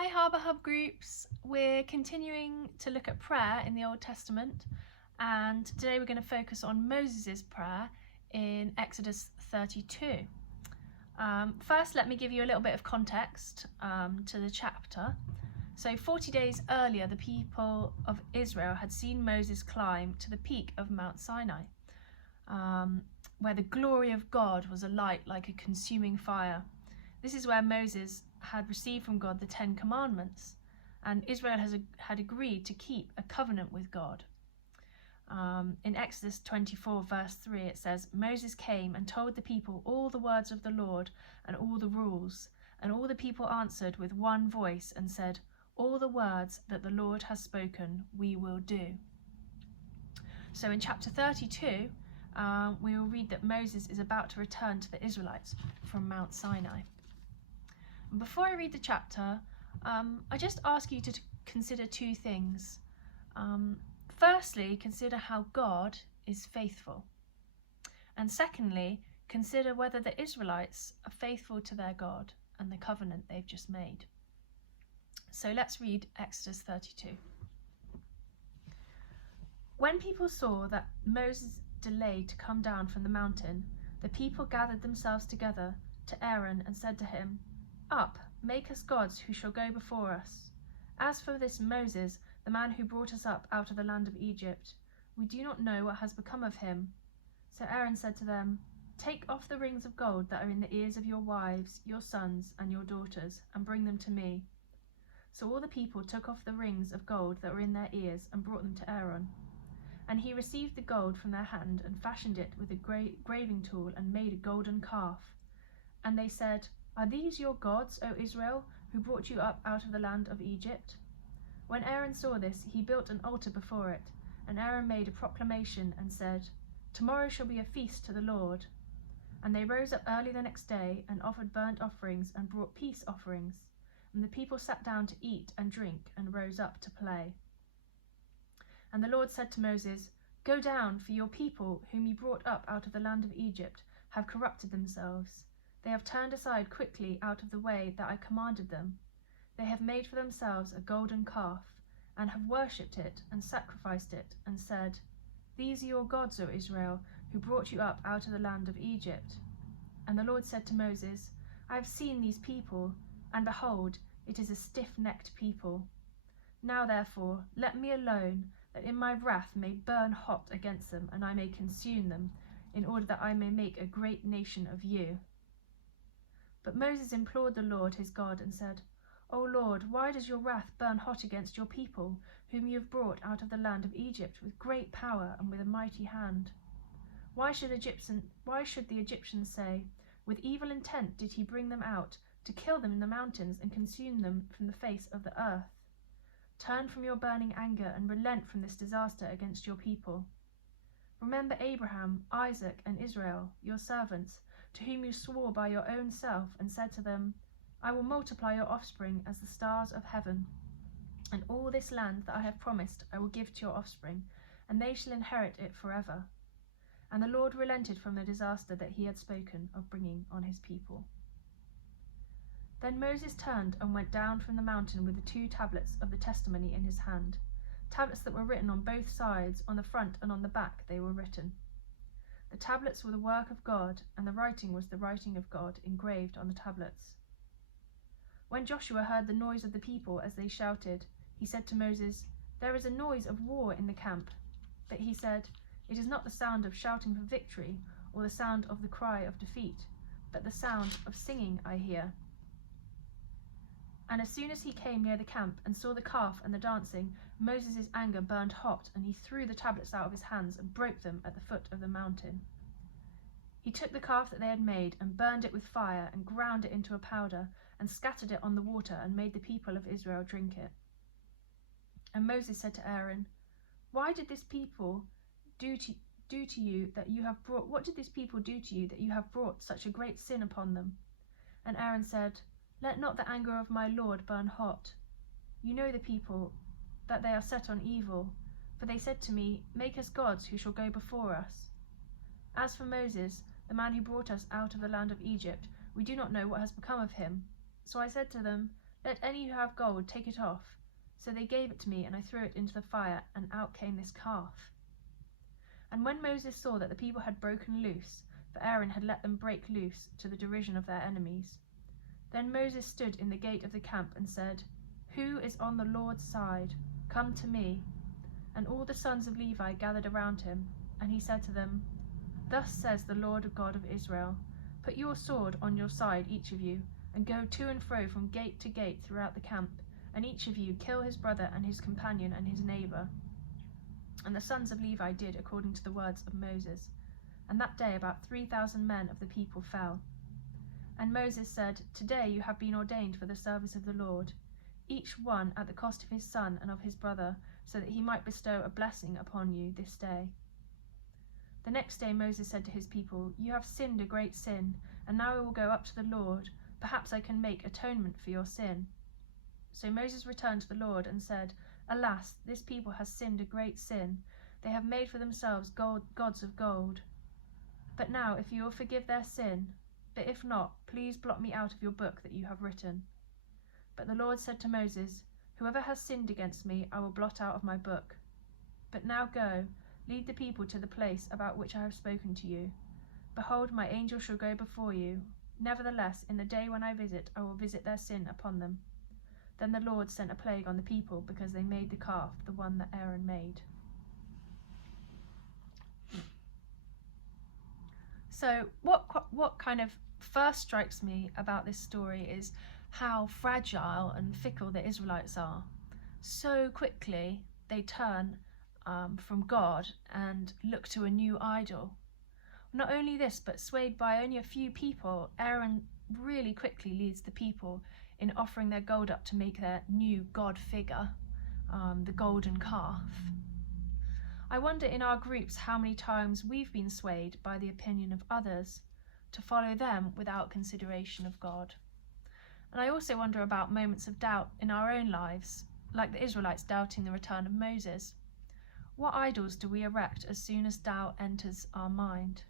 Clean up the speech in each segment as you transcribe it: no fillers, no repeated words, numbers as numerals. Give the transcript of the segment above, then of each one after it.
Hi Harbour Hub groups, we're continuing to look at prayer in the Old Testament, and today we're going to focus on Moses' prayer in Exodus 32. First, let me give you a little bit of context to the chapter. So 40 days earlier, the people of Israel had seen Moses climb to the peak of Mount Sinai, where the glory of God was alight like a consuming fire. This is where Moses had received from God the 10 Commandments, and Israel had agreed to keep a covenant with God. In Exodus 24 verse 3 it says, Moses came and told the people all the words of the Lord and all the rules, and all the people answered with one voice and said, all the words that the Lord has spoken we will do. So in chapter 32 we will read that Moses is about to return to the Israelites from Mount Sinai. Before I read the chapter, I just ask you to consider two things. Firstly, consider how God is faithful. And secondly, consider whether the Israelites are faithful to their God and the covenant they've just made. So let's read Exodus 32. When people saw that Moses delayed to come down from the mountain, the people gathered themselves together to Aaron and said to him, Up, make us gods who shall go before us. As for this Moses, the man who brought us up out of the land of Egypt, we do not know what has become of him. So Aaron said to them, Take off the rings of gold that are in the ears of your wives, your sons, and your daughters, and bring them to me. So all the people took off the rings of gold that were in their ears and brought them to Aaron. And he received the gold from their hand and fashioned it with a graving tool and made a golden calf. And they said, Are these your gods, O Israel, who brought you up out of the land of Egypt? When Aaron saw this, he built an altar before it, and Aaron made a proclamation and said, Tomorrow shall be a feast to the Lord. And they rose up early the next day and offered burnt offerings and brought peace offerings. And the people sat down to eat and drink and rose up to play. And the Lord said to Moses, Go down, for your people, whom you brought up out of the land of Egypt, have corrupted themselves. They have turned aside quickly out of the way that I commanded them. They have made for themselves a golden calf, and have worshipped it and sacrificed it, and said, These are your gods, O Israel, who brought you up out of the land of Egypt. And the Lord said to Moses, I have seen these people, and behold, it is a stiff-necked people. Now therefore, let me alone, that in my wrath may burn hot against them, and I may consume them, in order that I may make a great nation of you. But Moses implored the Lord his God and said, O Lord, why does your wrath burn hot against your people, whom you have brought out of the land of Egypt with great power and with a mighty hand? Why should the Egyptians say, With evil intent did he bring them out, to kill them in the mountains and consume them from the face of the earth? Turn from your burning anger and relent from this disaster against your people. Remember Abraham, Isaac, and Israel, your servants, to whom you swore by your own self and said to them, I will multiply your offspring as the stars of heaven, and all this land that I have promised I will give to your offspring, and they shall inherit it forever. And the Lord relented from the disaster that he had spoken of bringing on his people. Then Moses turned and went down from the mountain with the 2 tablets of the testimony in his hand, tablets that were written on both sides, on the front and on the back they were written. The tablets were the work of God, and the writing was the writing of God engraved on the tablets. When Joshua heard the noise of the people as they shouted, he said to Moses, There is a noise of war in the camp. But he said, It is not the sound of shouting for victory, or the sound of the cry of defeat, but the sound of singing I hear. And as soon as he came near the camp and saw the calf and the dancing, Moses' anger burned hot, and he threw the tablets out of his hands and broke them at the foot of the mountain. He took the calf that they had made and burned it with fire and ground it into a powder and scattered it on the water and made the people of Israel drink it. And Moses said to Aaron, What did this people do to you that you have brought such a great sin upon them? And Aaron said, Let not the anger of my Lord burn hot. You know the people, that they are set on evil, for they said to me, Make us gods who shall go before us. As for Moses, the man who brought us out of the land of Egypt, we do not know what has become of him. So I said to them, Let any who have gold take it off. So they gave it to me, and I threw it into the fire, and out came this calf. And when Moses saw that the people had broken loose, for Aaron had let them break loose to the derision of their enemies, then Moses stood in the gate of the camp and said, Who is on the Lord's side? Come to me. And all the sons of Levi gathered around him, and he said to them, Thus says the Lord God of Israel, Put your sword on your side, each of you, and go to and fro from gate to gate throughout the camp, and each of you kill his brother and his companion and his neighbour. And the sons of Levi did according to the words of Moses. And that day about 3,000 men of the people fell. And Moses said, Today you have been ordained for the service of the Lord, each one at the cost of his son and of his brother, so that he might bestow a blessing upon you this day. The next day Moses said to his people, You have sinned a great sin, and now I will go up to the Lord. Perhaps I can make atonement for your sin. So Moses returned to the Lord and said, Alas, this people has sinned a great sin. They have made for themselves gods of gold. But now, if you will forgive their sin, but if not, please blot me out of your book that you have written. But the Lord said to Moses, Whoever has sinned against me, I will blot out of my book. But now go, lead the people to the place about which I have spoken to you. Behold, my angel shall go before you. Nevertheless, in the day when I visit, I will visit their sin upon them. Then the Lord sent a plague on the people because they made the calf, the one that Aaron made. So what kind of first strikes me about this story is how fragile and fickle the Israelites are. So quickly they turn from God and look to a new idol. Not only this, but swayed by only a few people, Aaron really quickly leads the people in offering their gold up to make their new god figure, the golden calf. I wonder in our groups how many times we've been swayed by the opinion of others to follow them without consideration of God. And I also wonder about moments of doubt in our own lives, like the Israelites doubting the return of Moses. What idols do we erect as soon as doubt enters our mind?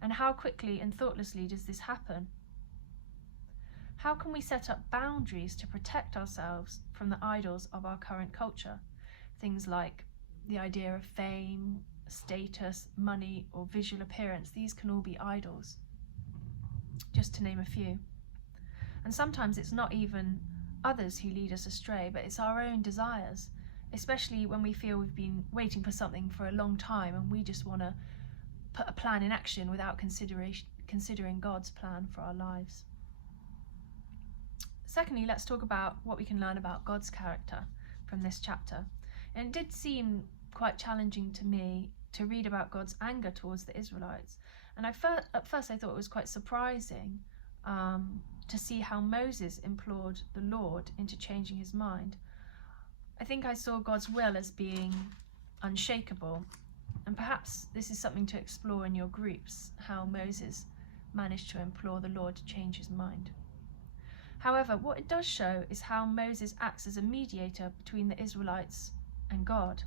And how quickly and thoughtlessly does this happen? How can we set up boundaries to protect ourselves from the idols of our current culture? Things like the idea of fame, status, money, or visual appearance. These can all be idols, just to name a few. And sometimes it's not even others who lead us astray, but it's our own desires, especially when we feel we've been waiting for something for a long time and we just want to put a plan in action without considering God's plan for our lives. Secondly, let's talk about what we can learn about God's character from this chapter. And it did seem quite challenging to me to read about God's anger towards the Israelites. And at first I thought it was quite surprising to see how Moses implored the Lord into changing his mind. I think I saw God's will as being unshakable. And perhaps this is something to explore in your groups, how Moses managed to implore the Lord to change his mind. However, what it does show is how Moses acts as a mediator between the Israelites and God.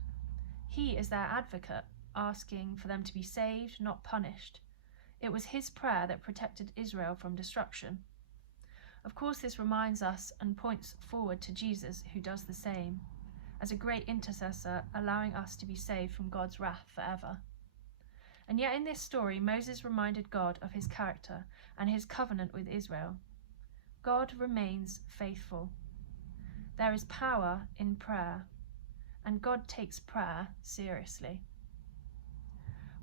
He is their advocate, asking for them to be saved, not punished. It was his prayer that protected Israel from destruction. Of course, this reminds us and points forward to Jesus, who does the same, as a great intercessor, allowing us to be saved from God's wrath forever. And yet in this story, Moses reminded God of his character and his covenant with Israel. God remains faithful. There is power in prayer, and God takes prayer seriously.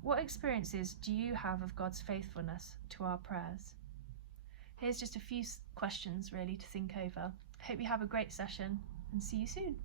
What experiences do you have of God's faithfulness to our prayers? Here's just a few questions really to think over. I hope you have a great session and see you soon.